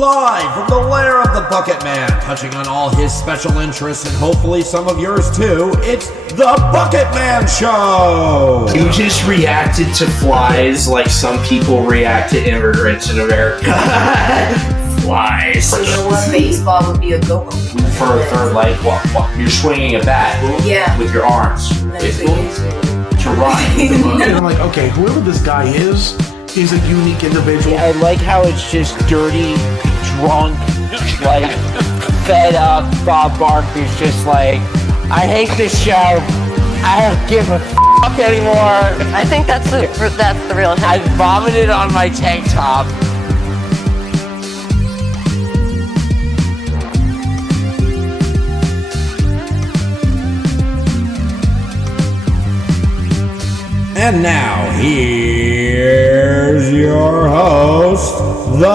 Live from the lair of the Bucketman, touching on all his special interests and hopefully some of yours too, it's the Bucketman Show! You just reacted to flies like some people react to immigrants in America. Flies. You know what? Baseball would be a good one. For like, what? You're swinging a bat with your arms. To run. And I'm like, okay, whoever this guy is a unique individual. I like how it's just dirty, drunk, like fed up. Bob Barker's just like, I hate this show. I don't give a fuck anymore. I think that's the real him. I vomited on my tank top. And now, here's your host, the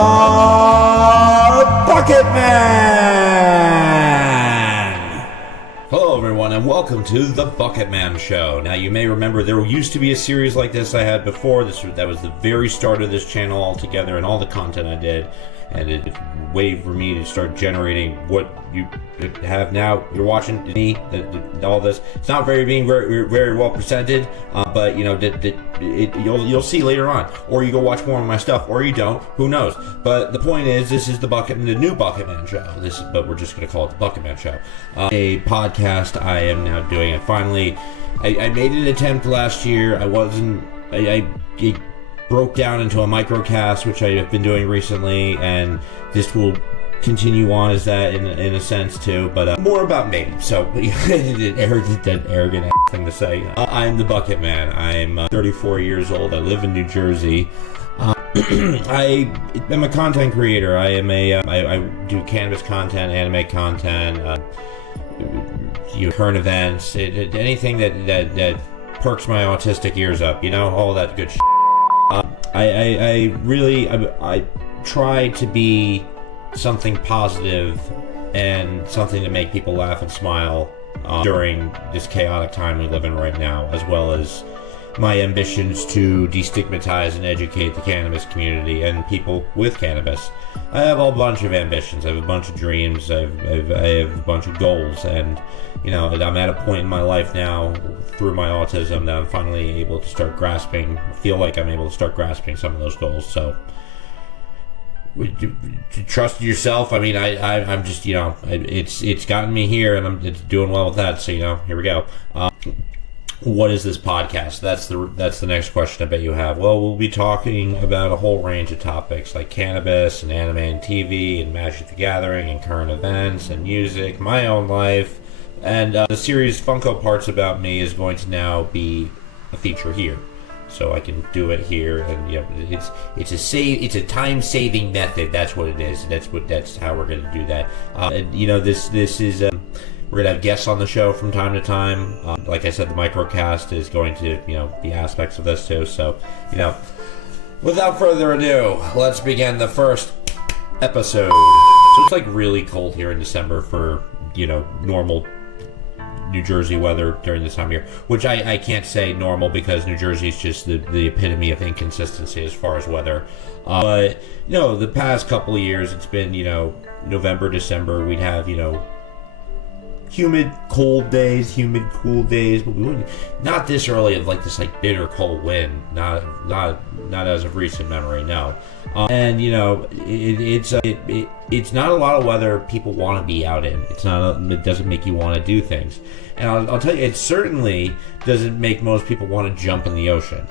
Bucketman! Hello everyone, and welcome to the Bucketman Show. Now, you may remember there used to be a series like this I had before. That was the very start of this channel altogether and all the content I did. And it's a way for me to start generating what you have now. You're watching me, all this. It's not being very well presented, but you know, you'll see later on. Or you go watch more of my stuff, or you don't. Who knows? But the point is, this is the new Bucketman Show. But we're just going to call it the Bucketman Show. A podcast I am now doing. I made an attempt last year. I broke down into a microcast, which I have been doing recently, and this will continue on as that in a sense too, but more about me. So that arrogant thing to say. I'm the Bucketman. I'm 34 years old. I live in New Jersey. I am a content creator. I do cannabis content, anime content, current events, anything that perks my autistic ears up. You know, all that good shit. I try to be something positive and something to make people laugh and smile during this chaotic time we live in right now, as well as my ambitions to destigmatize and educate the cannabis community and people with cannabis. I have a bunch of ambitions. I have a bunch of dreams. I have a bunch of goals, and you know, I'm at a point in my life now through my autism that I'm finally able to start grasping. Feel like I'm able to start grasping some of those goals. So, to trust yourself. I mean, I'm just, you know, it's gotten me here, and it's doing well with that. So, you know, here we go. What is this podcast? That's the next question I bet you have. Well, we'll be talking about a whole range of topics like cannabis and anime and TV and Magic the Gathering and current events and music, my own life, and the series Funko Parts About Me is going to now be a feature here, so I can do it here. And you know, it's a time-saving method. That's what it is. That's how we're going to do that. And you know, this is. We're going to have guests on the show from time to time. Like I said, the microcast is going to, you know, be aspects of this too. So, you know, without further ado, let's begin the first episode. So it's like really cold here in December for, you know, normal New Jersey weather during this time of year, which I can't say normal because New Jersey is just the epitome of inconsistency as far as weather. But, you know, the past couple of years, it's been, you know, November, December, we'd have, you know, humid, cool days, but we wouldn't, not this early of like this like bitter cold wind, not as of recent memory, no. And you know, it's not a lot of weather people want to be out in. It doesn't make you want to do things. And I'll tell you, it certainly doesn't make most people want to jump in the ocean.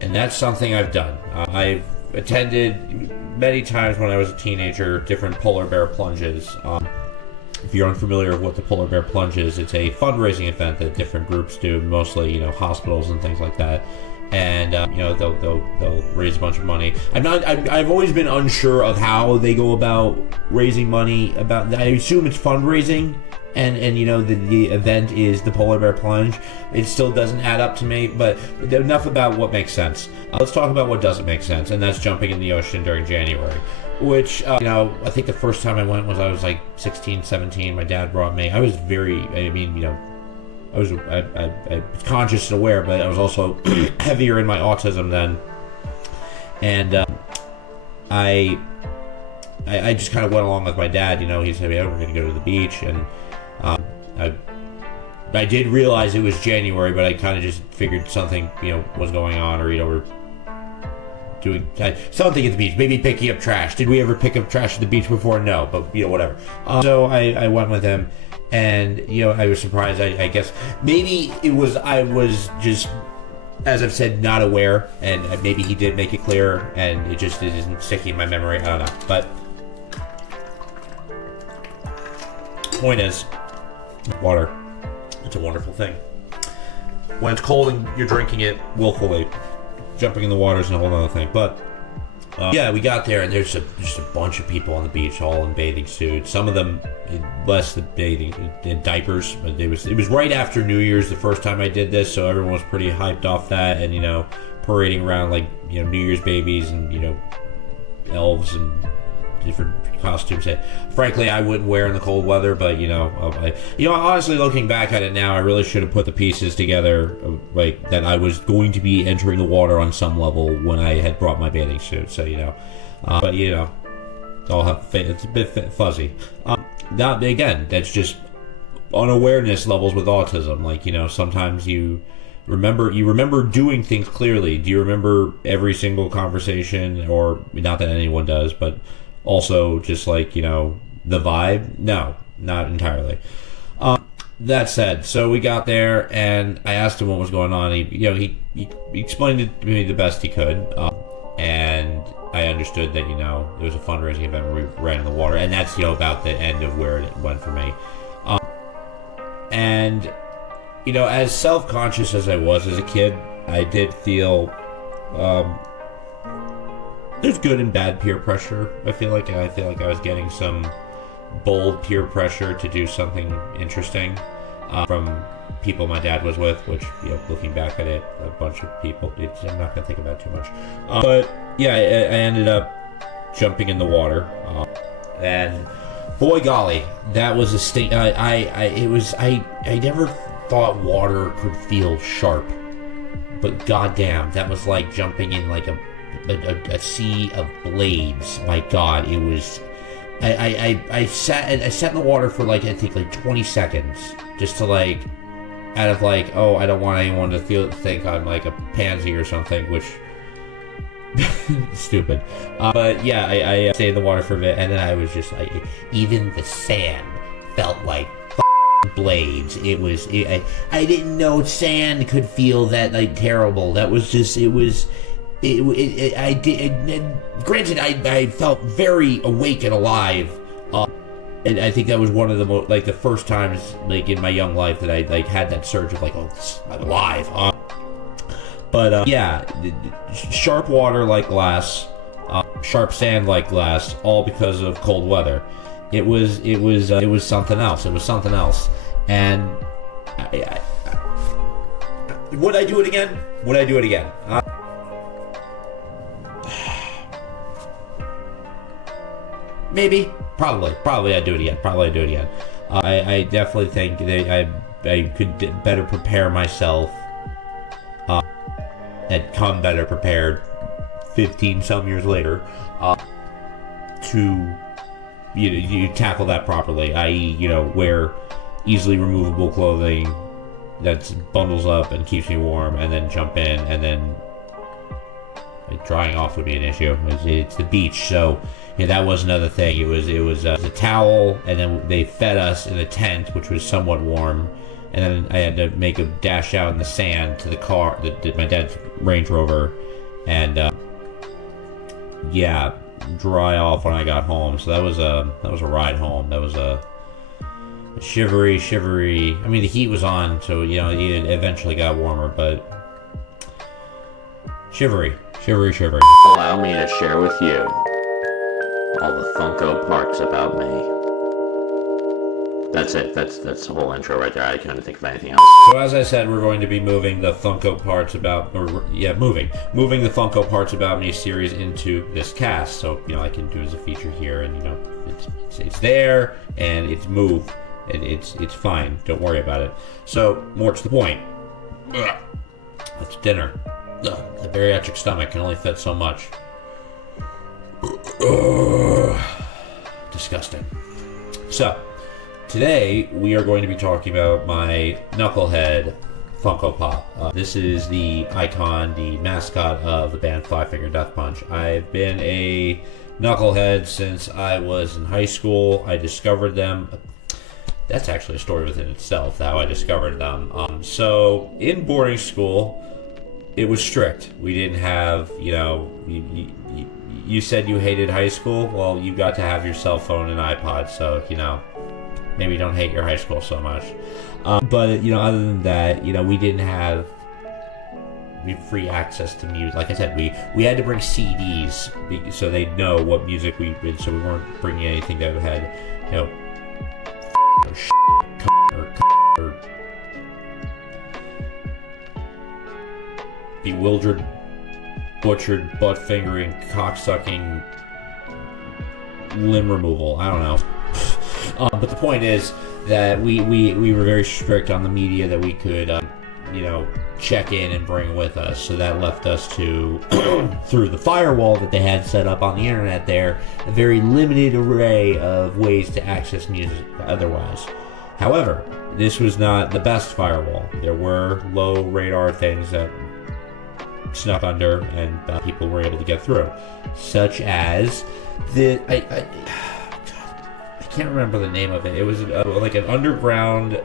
And that's something I've done. I've attended many times when I was a teenager different Polar Bear Plunges. If you're unfamiliar with what the Polar Bear Plunge is, it's a fundraising event that different groups do, mostly, you know, hospitals and things like that. And you know, they'll raise a bunch of money. I've always been unsure of how they go about raising money. I assume it's fundraising, and you know, the event is the Polar Bear Plunge. It still doesn't add up to me, but enough about what makes sense. Let's talk about what doesn't make sense, and that's jumping in the ocean during January. Which, you know, I think the first time I went was I was like 16, 17. My dad brought me. I was I was conscious and aware, but I was also heavier in my autism then. And I I just kind of went along with my dad. You know, he said, "Yeah, we're going to go to the beach," and I did realize it was January, but I kind of just figured something, you know, was going on, or, you know, we're doing something at the beach, maybe picking up trash. Did we ever pick up trash at the beach before? No, but, you know, whatever. So I went with him, and, you know, I was surprised. I guess maybe I was just, as I've said, not aware, and maybe he did make it clear, and it just isn't sticking in my memory. I don't know, but point is, water, it's a wonderful thing. When it's cold and you're drinking it willfully, jumping in the water is a whole other thing. But yeah, we got there, and there's just a bunch of people on the beach, all in bathing suits. Some of them less than bathing in diapers. But it was right after New Year's the first time I did this, so everyone was pretty hyped off that, and, you know, parading around like, you know, New Year's babies and, you know, elves and different costumes that, frankly, I wouldn't wear in the cold weather. But, you know, honestly, looking back at it now, I really should have put the pieces together, like, that I was going to be entering the water on some level when I had brought my bathing suit. So, you know, but, you know, it's a bit fuzzy. Now, again, that's just unawareness levels with autism. Like, you know, sometimes you remember doing things clearly. Do you remember every single conversation? Or, not that anyone does, but also just, like, you know, the vibe? No, not entirely. That said, so we got there, and I asked him what was going on. He explained it to me the best he could, and I understood that, you know, it was a fundraising event where we ran in the water, and that's, you know, about the end of where it went for me. And, you know, as self-conscious as I was as a kid, I did feel there's good and bad peer pressure. I feel like I was getting some bold peer pressure to do something interesting from people my dad was with, which, you know, looking back at it, a bunch of people, I'm not going to think about it too much. But yeah, I ended up jumping in the water, and boy golly, that was a sting. I never thought water could feel sharp, but goddamn, that was like jumping in like a sea of blades. My God, it was. I sat in the water for like, I think like 20 seconds, just to like, out of like, oh, I don't want anyone to think I'm like a pansy or something, which stupid. But yeah, I stayed in the water for a bit, and then I was just like, even the sand felt like blades. I didn't know sand could feel that like terrible. That was just, granted, I felt very awake and alive, and I think that was one of the the first times, like, in my young life that I like had that surge of like, oh, I'm alive. But yeah, sharp water like glass, sharp sand like glass, all because of cold weather. It was something else. It was something else, and would I do it again? Would I do it again? Maybe, probably I'd do it again. I definitely think that I could better prepare myself, and come better prepared 15 some years later, to you tackle that properly, i.e., you know, wear easily removable clothing that bundles up and keeps me warm, and then jump in, and then drying off would be an issue. It's the beach, so yeah, that was another thing. It was a towel, and then they fed us in a tent, which was somewhat warm, and then I had to make a dash out in the sand to the car, my dad's Range Rover, and yeah, dry off when I got home. So that was a ride home. That was a shivery. I mean, the heat was on, so, you know, it eventually got warmer, but shivery. Allow me to share with you all the Funko Parts About Me. That's it. That's the whole intro right there. I couldn't think of anything else. So as I said, we're going to be moving the Funko Parts About, moving the Funko Parts About Me series into this cast. So, you know, I can do it as a feature here, and, you know, it's there, and it's moved, and it's fine. Don't worry about it. So, more to the point. It's dinner. The bariatric stomach can only fit so much. disgusting. So, today we are going to be talking about my Knucklehead Funko Pop. This is the icon, the mascot of the band Five Finger Death Punch. I've been a Knucklehead since I was in high school. I discovered them. That's actually a story within itself, how I discovered them. So, in boarding school, it was strict. We didn't have, you said you hated high school. Well, you got to have your cell phone and iPod, so, maybe don't hate your high school so much. But, other than that, we didn't have free access to music. Like I said, we had to bring CDs so they'd know what music we did, so we weren't bringing anything that had, or bewildered, butchered, butt-fingering, cock-sucking, limb removal. I don't know. But the point is that we were very strict on the media that we could, check in and bring with us. So that left us to, through the firewall that they had set up on the internet there, a very limited array of ways to access music otherwise. However, this was not the best firewall. There were low radar things that snuck under and people were able to get through, such as I can't remember the name of it. It was like an underground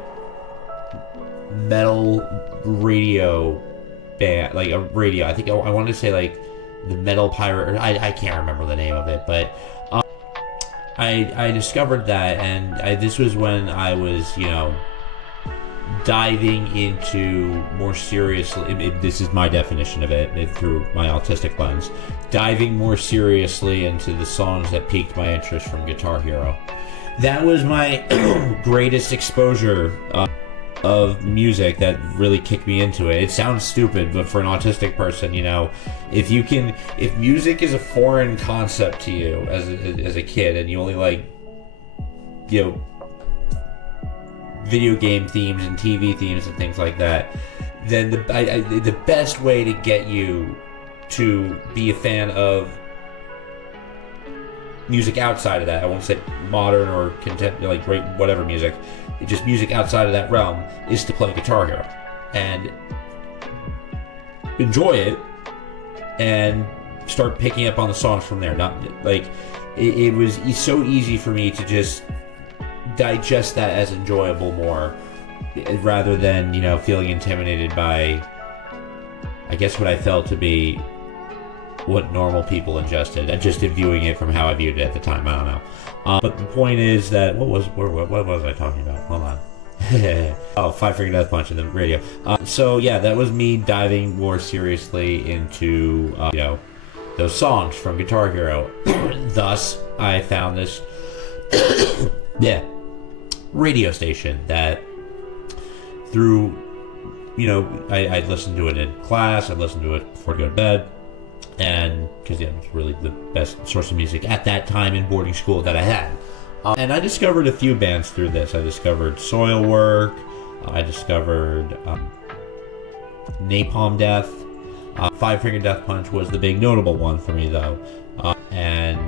metal radio band, like a radio. I think I wanted to say like the Metal Pirate. I can't remember the name of it, but I discovered that, and this was when I was diving into more seriously. This is my definition of it through my autistic lens. Diving more seriously into the songs that piqued my interest from Guitar Hero. That was my greatest exposure of music that really kicked me into it. It sounds stupid, but for an autistic person, if music is a foreign concept to you as a kid, and you only like, video game themes and TV themes and things like that, then the best way to get you to be a fan of music outside of that, I won't say modern or contemporary, like great whatever music, just music outside of that realm, is to play Guitar Hero and enjoy it and start picking up on the songs from there. Not like it was so easy for me to just digest that as enjoyable more, rather than feeling intimidated by, I guess, what I felt to be what normal people ingested, just viewing it from how I viewed it at the time. I don't know. But the point is that what was I talking about? Hold on. Oh, Five Finger Death Punch and the radio. So yeah, that was me diving more seriously into those songs from Guitar Hero. Thus, I found this radio station that through I'd listen to it in class, I'd listen to it before I go to bed. And because it was really the best source of music at that time in boarding school that I had. And I discovered a few bands through this. I discovered Soilwork. I discovered Napalm Death. Five Finger Death Punch was the big notable one for me, though. And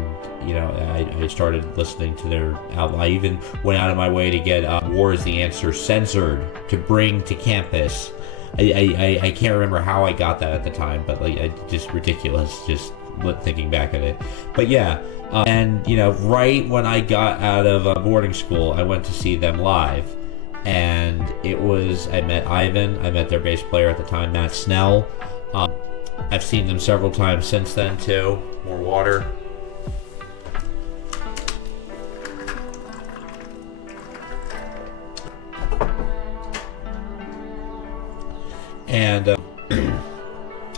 I started listening to their album. I even went out of my way to get War is the Answer censored to bring to campus. I can't remember how I got that at the time, but just ridiculous, just thinking back at it. But yeah, and right when I got out of boarding school, I went to see them live, and I met Ivan, I met their bass player at the time, Matt Snell. I've seen them several times since then too. More water. And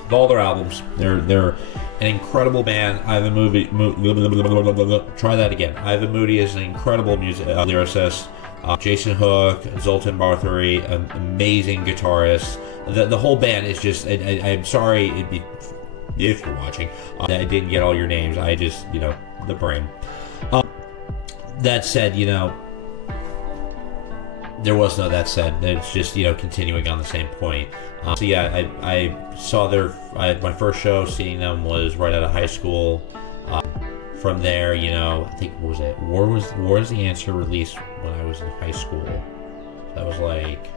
all their albums, they're an incredible band. Ivan Moody, try that again. Ivan Moody is an incredible lyricist. Jason Hook, Zoltan Barthery, an amazing guitarist. The whole band is just. I'm sorry if you're watching. I didn't get all your names. I just the brain. That said, there was no that said. It's just continuing on the same point. So yeah, I saw my first show seeing them was right out of high school. from there, you know, I think, what was it? War was the Answer released when I was in high school. That was like,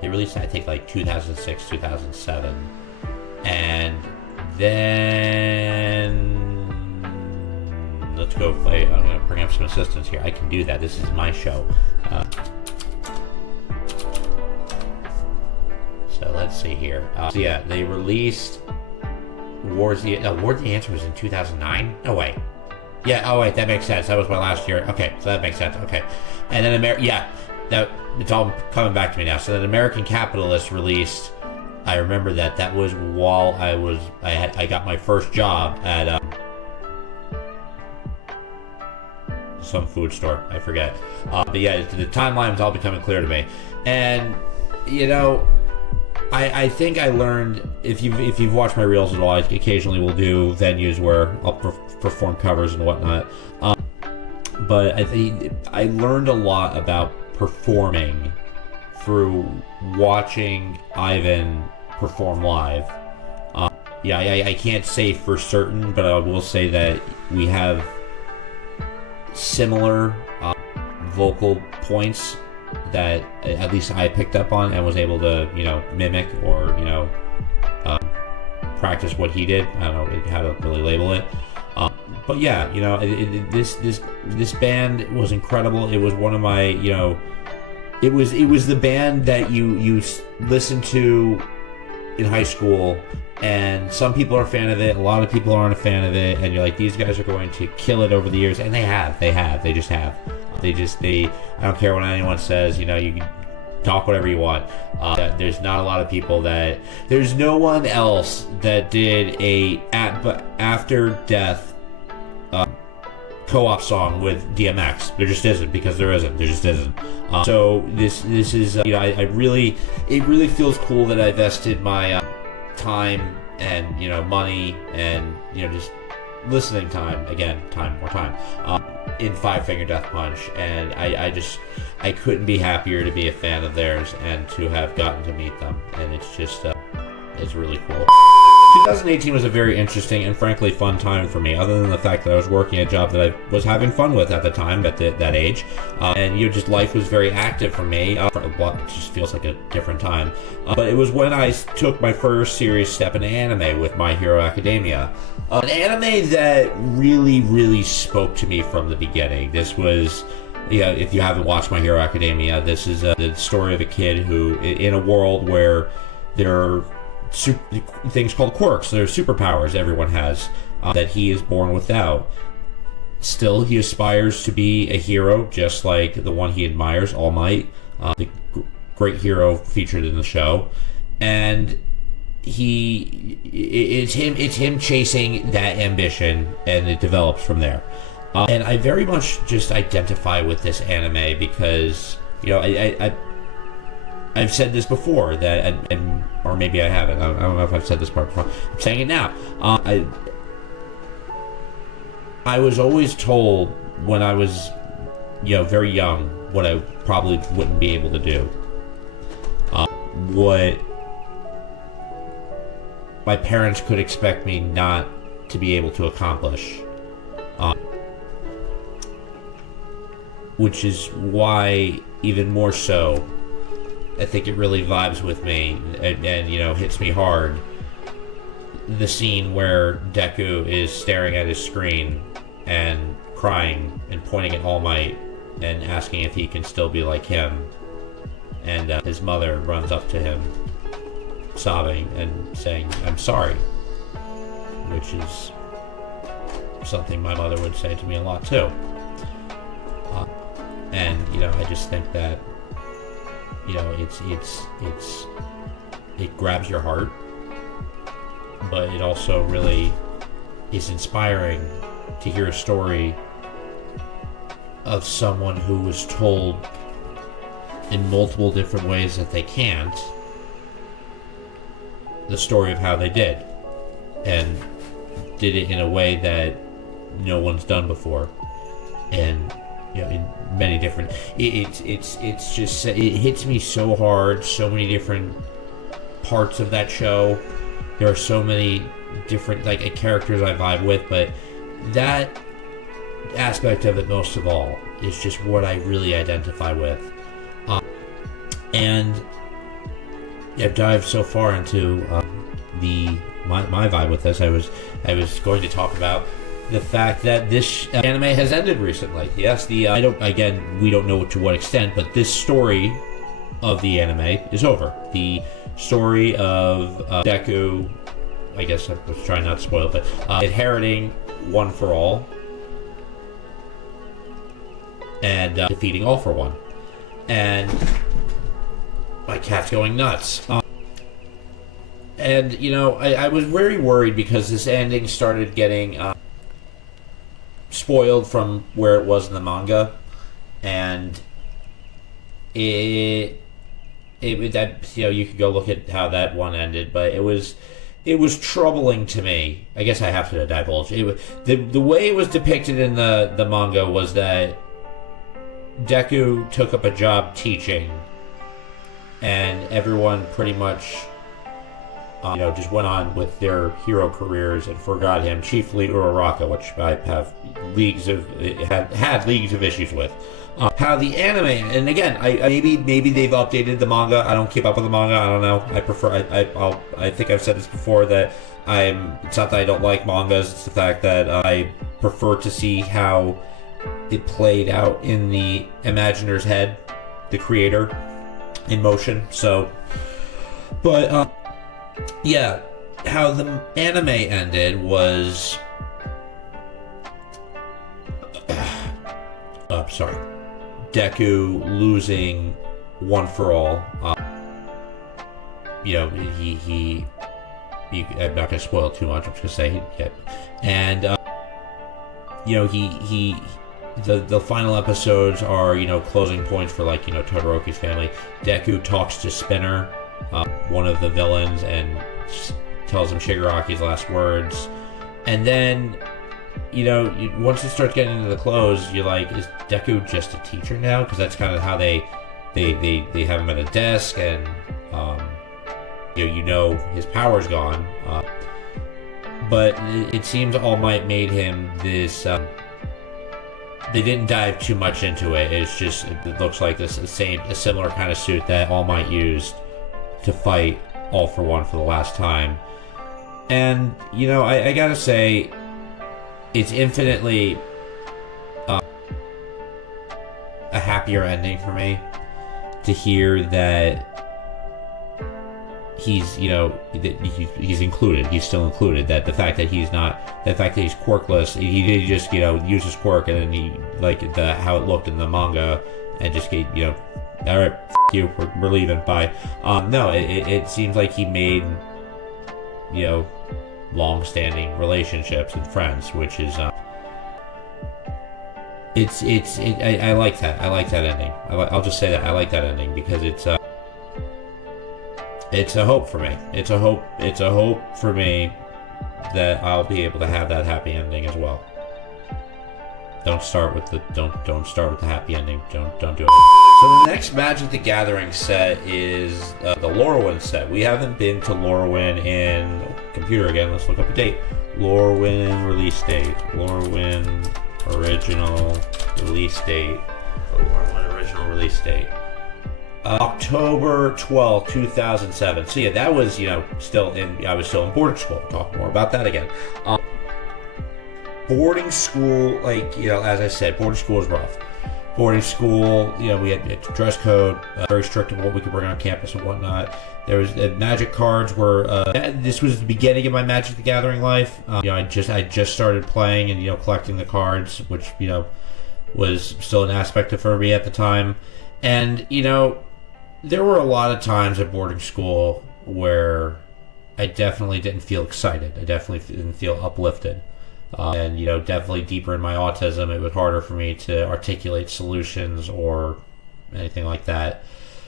they released it, I think, like 2006, 2007. And then, let's go play. I'm going to bring up some assistance here. I can do that. This is my show. So let's see here. So yeah, they released War the Answer was in 2009? No way. Yeah, oh wait, that makes sense. That was my last year. Okay, so that makes sense. Okay. And then it's all coming back to me now. So then American Capitalist released, I remember that was while I got my first job at some food store. I forget. But yeah, the timeline was all becoming clear to me. And, you know, I think I learned, if you've watched my reels at all, I occasionally will do venues where I'll perform covers and whatnot. But I think I learned a lot about performing through watching Ivan perform live. I can't say for certain, but I will say that we have similar vocal points that at least I picked up on and was able to, you know, mimic or, you know, practice what he did. I don't know how to really label it. But yeah, you know, this band was incredible. It was one of my, you know, it was the band that you listen to in high school, and some people are a fan of it, a lot of people aren't a fan of it, and you're like, these guys are going to kill it over the years, and they just have. I don't care what anyone says, you know, you can talk whatever you want. There's not a lot of people there's no one else that did a after death co-op song with DMX. There just isn't, because there just isn't. So this is, you know, it really feels cool that I vested my time and, you know, money and, you know, just listening time in Five Finger Death Punch, and I couldn't be happier to be a fan of theirs and to have gotten to meet them, and it's just it's really cool. 2018 was a very interesting and frankly fun time for me, other than the fact that I was working a job that I was having fun with at the time, at that age, and, you know, just life was very active for me. It just feels like a different time, but it was when I took my first serious step into anime with My Hero Academia, an anime that really spoke to me from the beginning. This was, yeah, if you haven't watched My Hero Academia, this is the story of a kid who, in a world where there are things called quirks, there are superpowers everyone has, that he is born without. Still, he aspires to be a hero, just like the one he admires, All Might, the great hero featured in the show, and it's him chasing that ambition, and it develops from there. And I very much just identify with this anime because, you know, I've said this before, that, or maybe I haven't. I don't know if I've said this part before. I'm saying it now. I was always told when I was, you know, very young, what I probably wouldn't be able to do. What my parents could expect me not to be able to accomplish. Which is why, even more so, I think it really vibes with me and you know, hits me hard. The scene where Deku is staring at his screen and crying and pointing at All Might and asking if he can still be like him. And his mother runs up to him, sobbing and saying, "I'm sorry," which is something my mother would say to me a lot too. And, you know, I just think that, you know, it grabs your heart, but it also really is inspiring to hear a story of someone who was told in multiple different ways that they can't, the story of how they did, and did it in a way that no one's done before, and, you know, in many different, it's just, it hits me so hard, so many different parts of that show. There are so many different, like, characters I vibe with, but that aspect of it most of all is just what I really identify with. And I've dived so far into my vibe with this. I was going to talk about the fact that this anime has ended recently. Yes, we don't know to what extent, but this story of the anime is over. The story of Deku, I guess I was trying not to spoil it, but inheriting One for All and defeating All for One. And my cat's going nuts. And, you know, I was very worried because this ending started getting spoiled from where it was in the manga. And you could go look at how that one ended, but it was troubling to me. I guess I have to divulge. The way it was depicted in the manga was that Deku took up a job teaching, and everyone pretty much just went on with their hero careers and forgot him, chiefly Uraraka, which I have had leagues of issues with. How the anime, and again, maybe they've updated the manga. I don't keep up with the manga. I don't know. I think I've said this before that it's not that I don't like mangas. It's the fact that I prefer to see how it played out in the Imaginer's head, the creator, in motion. So, but yeah, how the anime ended was Deku losing One for All. I'm not going to spoil too much. I'm just going to say, and the final episodes are closing points for Todoroki's family. Deku talks to Spinner, one of the villains, and tells him Shigaraki's last words, and then once it starts getting into the close, you're like, is Deku just a teacher now? Because that's kind of how they have him at a desk, and his power's gone. But it seems All Might made him this. They didn't dive too much into it. It looks like a similar kind of suit that All Might used to fight All for One for the last time. And I gotta say, it's infinitely a happier ending for me to hear that he's included. He's still included. That the fact that he's quirkless, he just use his quirk, and then he how it looked in the manga, and just all right, you, we're leaving, bye. No, it seems like he made long-standing relationships and friends, which is I like that. I like that ending. I'll just say that I like that ending because it's a hope for me. It's a hope for me that I'll be able to have that happy ending as well. Don't start with the happy ending. Don't do it. So the next Magic the Gathering set is the Lorwyn set. We haven't been to Lorwyn in computer again. Let's look up a date. Lorwyn release date. Lorwyn original release date. October 12, 2007. So yeah, that was I was still in boarding school. We'll talk more about that again. Boarding school, as I said, boarding school is rough. Boarding school, we had dress code, very strict on what we could bring on campus and whatnot. There was Magic cards were. This was the beginning of my Magic the Gathering life. I just started playing and collecting the cards, which was still an aspect of for me at the time. And there were a lot of times at boarding school where I definitely didn't feel excited. I definitely didn't feel uplifted. And definitely deeper in my autism, it was harder for me to articulate solutions or anything like that.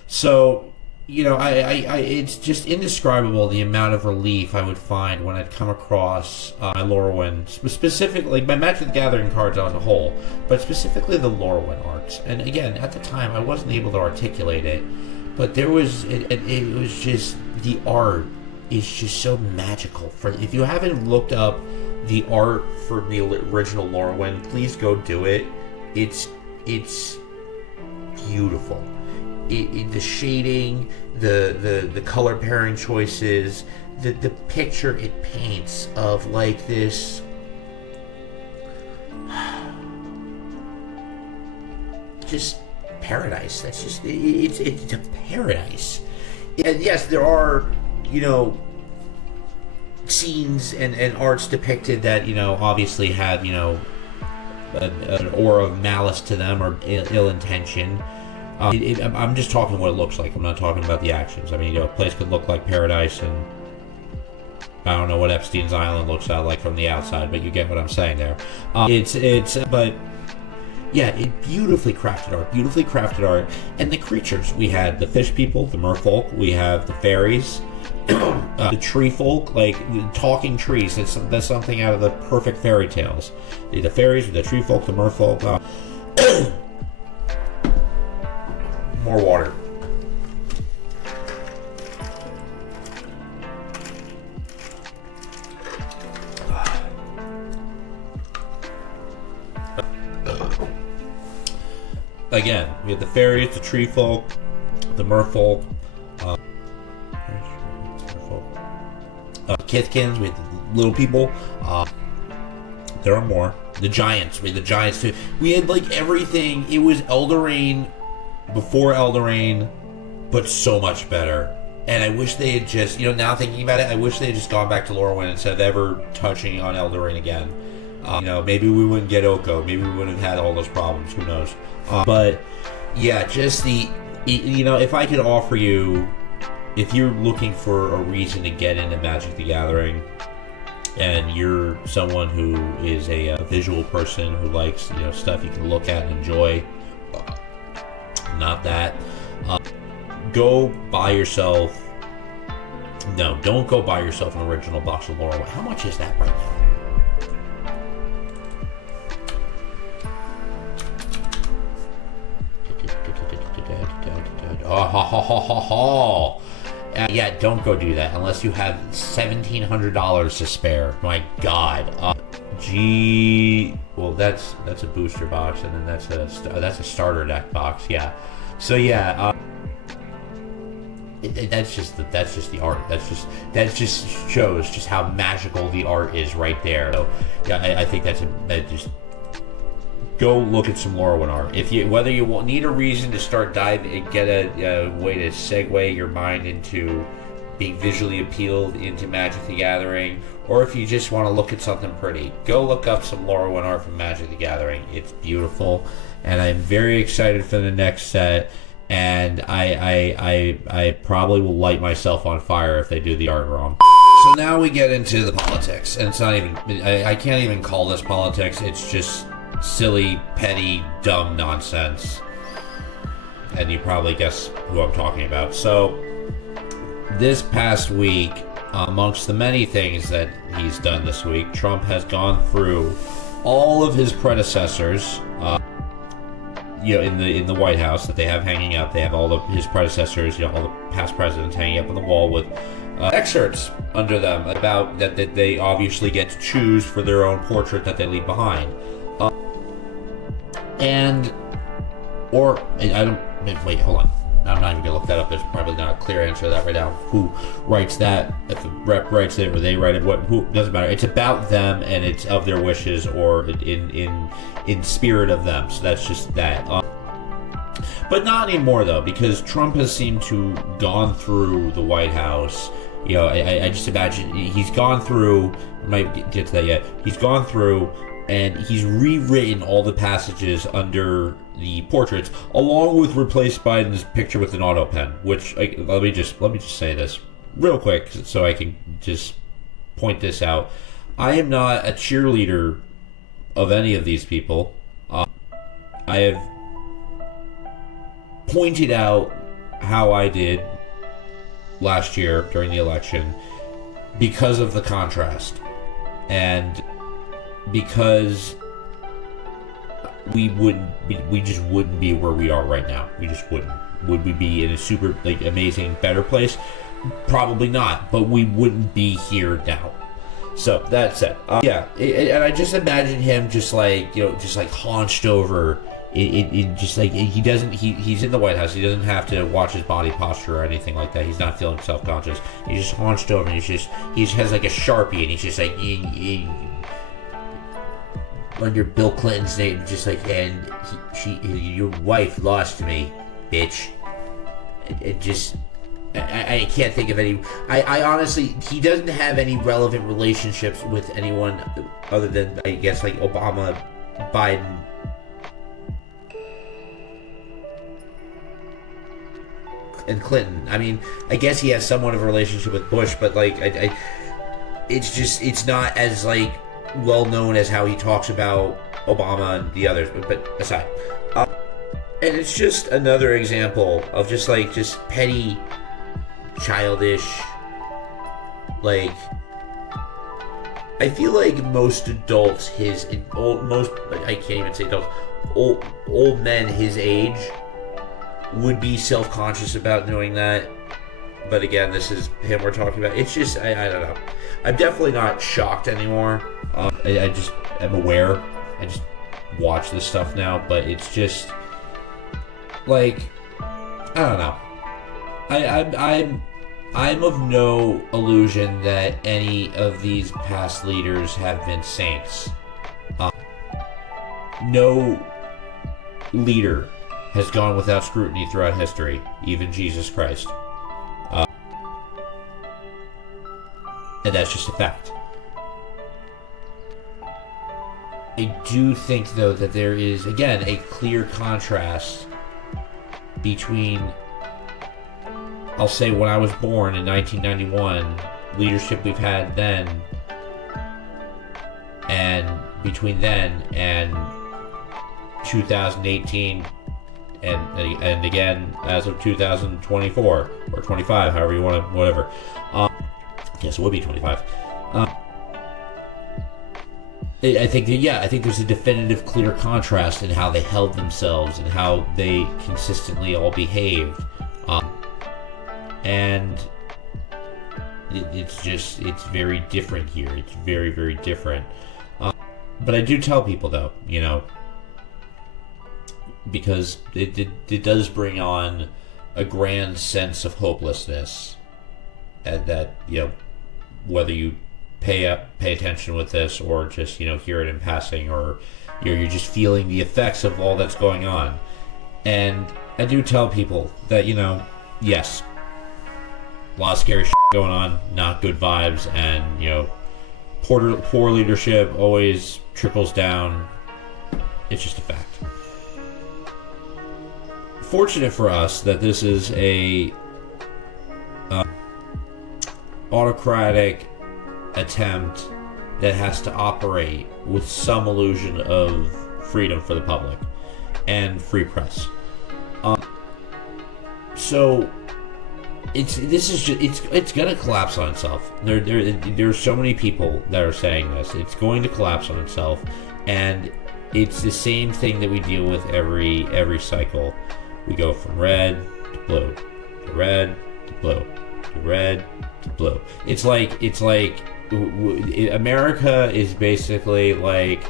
So it's just indescribable the amount of relief I would find when I'd come across my Lorwyn, specifically my Magic the Gathering cards as a whole, but specifically the Lorwyn arts. And again, at the time, I wasn't able to articulate it, but it was just, the art is just so magical. If you haven't looked up the art for the original Lorwyn, please go do it. It's beautiful. The shading, the color pairing choices, the picture it paints of like this just paradise. That's just it's a paradise. And yes, there are, you know, scenes and arts depicted that, you know, obviously have, you know, an aura of malice to them or ill intention. I'm just talking what it looks like. I'm not talking about the actions. I mean, you know, a place could look like paradise, and I don't know what Epstein's Island looks like from the outside, but you get what I'm saying there. But yeah, it beautifully crafted art, and the creatures. We had the fish people, the merfolk. We have the fairies, the tree folk, like the talking trees. That's something out of the perfect fairy tales. The fairies, the tree folk, the merfolk. More water. Again, we have the fairies, the tree folk, the merfolk, Kithkins, we have the little people. There are more. The giants, we had the giants too. We had like everything. It was Eldraine before Eldraine, but so much better. And I wish they had just, you know, now thinking about it, I wish they had just gone back to Lorwyn instead of ever touching on Eldraine again. You know, maybe we wouldn't get Oko. Maybe we wouldn't have had all those problems. Who knows? But yeah, just you know, if I could offer you, if you're looking for a reason to get into Magic the Gathering, and you're someone who is a visual person who likes, you know, stuff you can look at and enjoy, not that, go buy yourself. No, don't go buy yourself an original box of Lorwyn. How much is that right now? Yeah, don't go do that unless you have $1,700 to spare. My God. Well, that's a booster box, and then that's a starter deck box. Yeah. So yeah, that's just the art. That just shows just how magical the art is right there. So yeah, I think that just. Go look at some Lorwyn art. Whether you need a reason to start diving, get a way to segue your mind into being visually appealed into Magic the Gathering, or if you just want to look at something pretty, go look up some Lorwyn art from Magic the Gathering. It's beautiful, and I'm very excited for the next set. And I probably will light myself on fire if they do the art wrong. So now we get into the politics, and it's not even. I can't even call this politics. It's just silly, petty, dumb nonsense. And you probably guess who I'm talking about. So, this past week, amongst the many things that he's done this week, Trump has gone through all of his predecessors, you know, in the White House that they have hanging up. They have all of his predecessors, you know, all the past presidents hanging up on the wall with excerpts under them about that they obviously get to choose for their own portrait that they leave behind. Wait, hold on. I'm not even gonna look that up. There's probably not a clear answer to that right now. Who writes that? If the rep writes it or they write it, who doesn't matter. It's about them and it's of their wishes or in spirit of them. So that's just that. But not anymore though, because Trump has seemed to gone through the White House. You know, I just imagine he's gone through. I might get to that yet. He's gone through. And he's rewritten all the passages under the portraits, along with replaced Biden's picture with an auto pen. Which let me just say this real quick, so I can just point this out. I am not a cheerleader of any of these people. I have pointed out how I did last year during the election because of the contrast, and because we just wouldn't be where we are right now. We just wouldn't. Would we be in a super amazing better place? Probably not, but we wouldn't be here now. So that's it. And I just imagine him just like, just like haunched over. Just like he's in the White House. He doesn't have to watch his body posture or anything like that. He's not feeling self-conscious. He's just haunched over, and he has like a Sharpie, and he's just like under Bill Clinton's name, just like, and your wife lost me, bitch. I can't think of any. I honestly, he doesn't have any relevant relationships with anyone other than, I guess, like Obama, Biden, and Clinton. I mean, I guess he has somewhat of a relationship with Bush, but like, it's not as like well known as how he talks about Obama and the others. But aside, and it's just another example of just petty, childish. Like, I feel like most adults I can't even say adults, old men his age would be self-conscious about knowing that. But again, this is him we're talking about. It's just, I don't know. I'm definitely not shocked anymore. I just am aware. I just watch this stuff now, but it's just like, I don't know. I'm of no illusion that any of these past leaders have been saints. No leader has gone without scrutiny throughout history, even Jesus Christ. And that's just a fact. I do think, though, that there is, again, a clear contrast between, I'll say, when I was born in 1991, leadership we've had then, and between then and 2018, and again as of 2024 or 25, however you want to, whatever. Yes, it would be 25. I think there's a definitive, clear contrast in how they held themselves and how they consistently all behaved, and it's very different here. It's very, very different. But I do tell people, though, because it does bring on a grand sense of hopelessness, and that, whether you pay attention with this or just hear it in passing, or you're just feeling the effects of all that's going on. And I do tell people that yes, a lot of scary shit going on, not good vibes, and poor leadership always trickles down. It's just a fact. Fortunate for us that this is a autocratic attempt that has to operate with some illusion of freedom for the public and free press. So it's gonna collapse on itself. There's so many people that are saying this. It's going to collapse on itself, and it's the same thing that we deal with every cycle. We go from red to blue, to red to blue, to red to blue. It's like America is basically like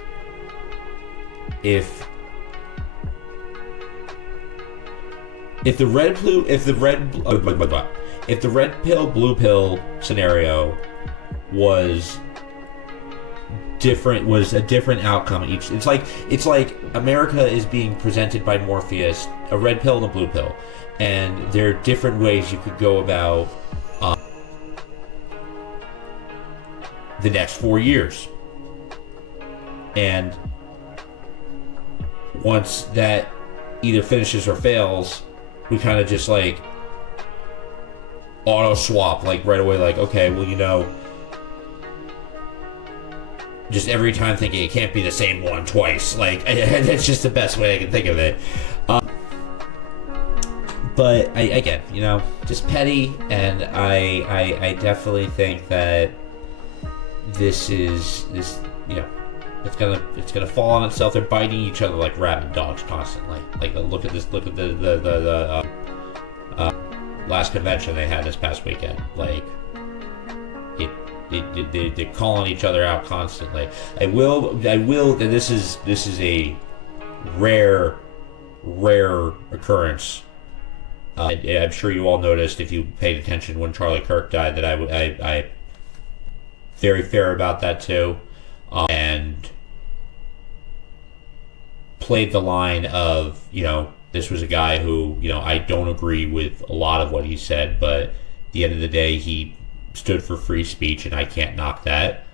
if the red pill blue pill scenario was a different outcome each. It's like America is being presented by Morpheus, a red pill and a blue pill, and there are different ways you could go about the next 4 years. And once that either finishes or fails, we kind of just like auto swap like right away, like, okay, well, just every time thinking it can't be the same one twice. Like, that's just the best way I can think of it. But again, just petty, and I definitely think that this it's gonna fall on itself. They're biting each other like rabid dogs constantly. Like, look at the last convention they had this past weekend. Like, they're calling each other out constantly. I will. And this is a rare occurrence. I'm sure you all noticed if you paid attention when Charlie Kirk died that I very fair about that too, and played the line of, this was a guy who, I don't agree with a lot of what he said, but at the end of the day, he stood for free speech, and I can't knock that.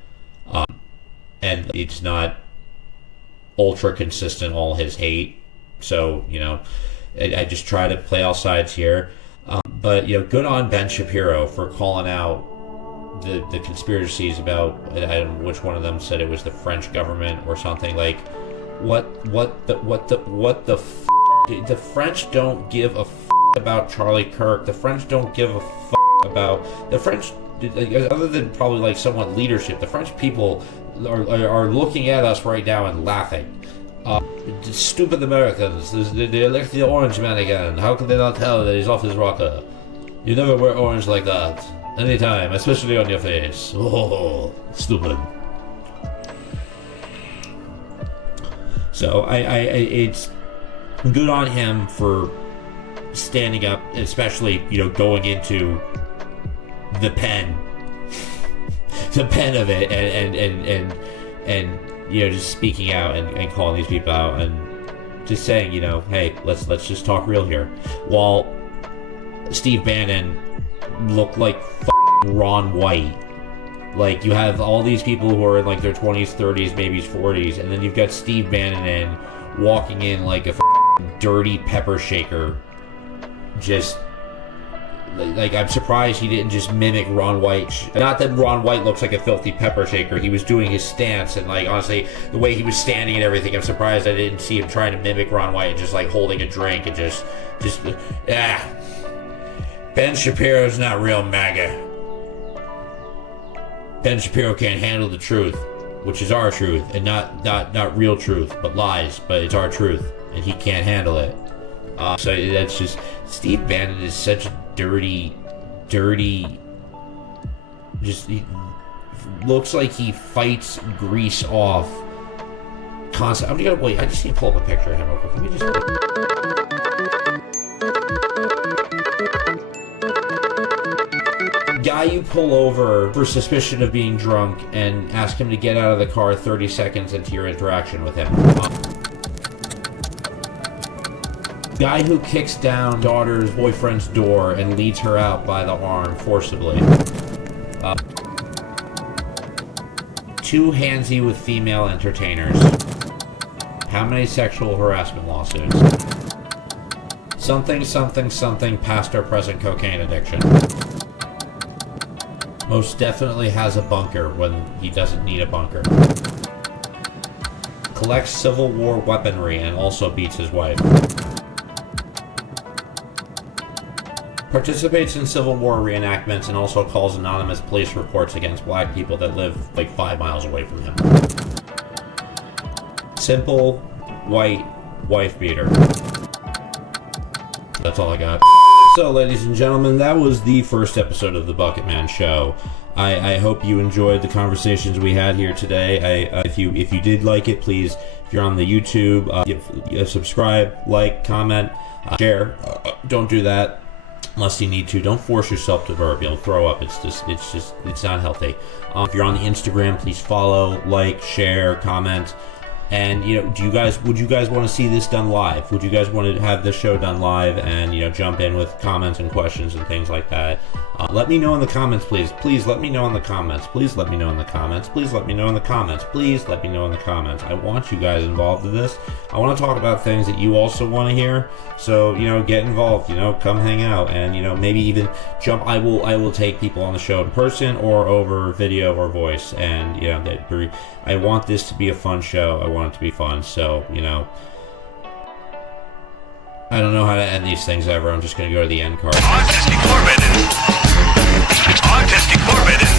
And it's not ultra consistent, all his hate. So, I just try to play all sides here. But, good on Ben Shapiro for calling out the conspiracies about, I don't know which one of them said it was the French government or something. Like, the French don't give a about Charlie Kirk. The French don't give a about the French, other than probably like somewhat leadership. The French people are looking at us right now and laughing. Stupid Americans, they elect the orange man again. How can they not tell that he's off his rocker? You never wear orange like that. Anytime, especially on your face. Oh, stupid. So it's good on him for standing up, especially, going into the pen of it and just speaking out and calling these people out and just saying, hey, let's just talk real here. While Steve Bannon looked like Ron White. Like, you have all these people who are in like their 20s, 30s, maybe 40s, and then you've got Steve Bannon walking in like a dirty pepper shaker. Just like, I'm surprised he didn't just mimic Ron White. Not that Ron White looks like a filthy pepper shaker. He was doing his stance, and like, honestly, the way he was standing and everything, I'm surprised I didn't see him trying to mimic Ron White and just like holding a drink and just Ben Shapiro's not real MAGA. Ben Shapiro can't handle the truth, which is our truth, and not real truth, but lies, but it's our truth, and he can't handle it. So that's just, Steve Bannon is such a dirty, just, he looks like he fights grease off constantly. I just need to pull up a picture of him real quick. Let me just... Guy you pull over for suspicion of being drunk and ask him to get out of the car 30 seconds into your interaction with him. Guy who kicks down daughter's boyfriend's door and leads her out by the arm forcibly. Too handsy with female entertainers. How many sexual harassment lawsuits? Something past or present cocaine addiction. Most definitely has a bunker when he doesn't need a bunker. Collects Civil War weaponry and also beats his wife. Participates in Civil War reenactments and also calls anonymous police reports against black people that live like 5 miles away from him. Simple, white, wife beater. That's all I got. So, ladies and gentlemen, that was the first episode of the Bucketman Show. I hope you enjoyed the conversations we had here today. If you did like it, please, if you're on the YouTube, subscribe, like, comment, share. Don't do that unless you need to. Don't force yourself to burp. You'll throw up. It's not healthy. If you're on the Instagram, please follow, like, share, comment. And, would you guys want to see this done live? Would you guys want to have this show done live and, jump in with comments and questions and things like that? Let me know in the comments, please. Please let me know in the comments. Please let me know in the comments. Please let me know in the comments. Please let me know in the comments. I want you guys involved in this. I want to talk about things that you also want to hear. So, get involved, come hang out and, maybe even jump. I will take people on the show in person or over video or voice. And, I want this to be a fun show. I want it to be fun. So, I don't know how to end these things ever. I'm just going to go to the end card. Autistic Lorwyn. Autistic Lorwyn.